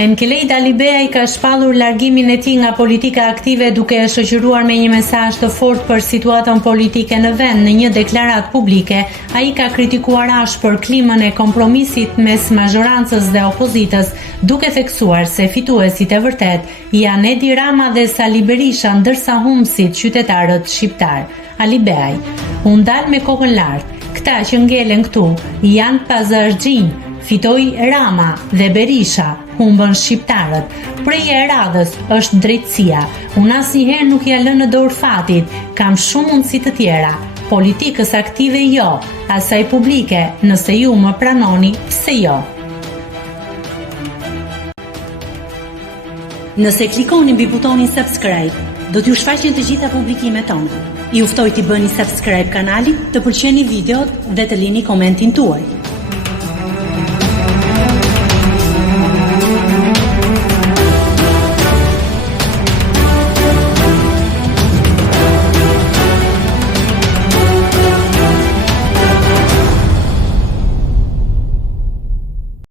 Enkelejt Alibeaj ka shpallur largimin e tij nga politika aktive duke e shoqëruar me një mesazh të fortë për situatën politike në vend. Në një deklaratë publike, ai ka kritikuar ashpër klimën e kompromisit mes mazhorancës dhe opozitës, duke theksuar se fituesit e vërtet janë Edi Rama dhe Sali Berisha, ndërsa humbësit qytetarët shqiptar. Alibeaj: "Unë dal me kokën lart. Këta që ngelen këtu janë pazarxhin. Fitoi Rama dhe Berisha, humbën shqiptarët. Preja e radhës është drejtësia. Unë asnjëherë nuk ja lënë në dorë fatit. Kam shumë mundësi të tjera. Politikës aktive jo, asaj publike, nëse ju më pranoni, pse jo?" Nëse klikoni mbi butonin subscribe, do t'ju shfaqen të gjitha publikimet tona. Ju ftoj t'i bëni subscribe kanalit, të pëlqeni videot dhe të lini komentin tuaj.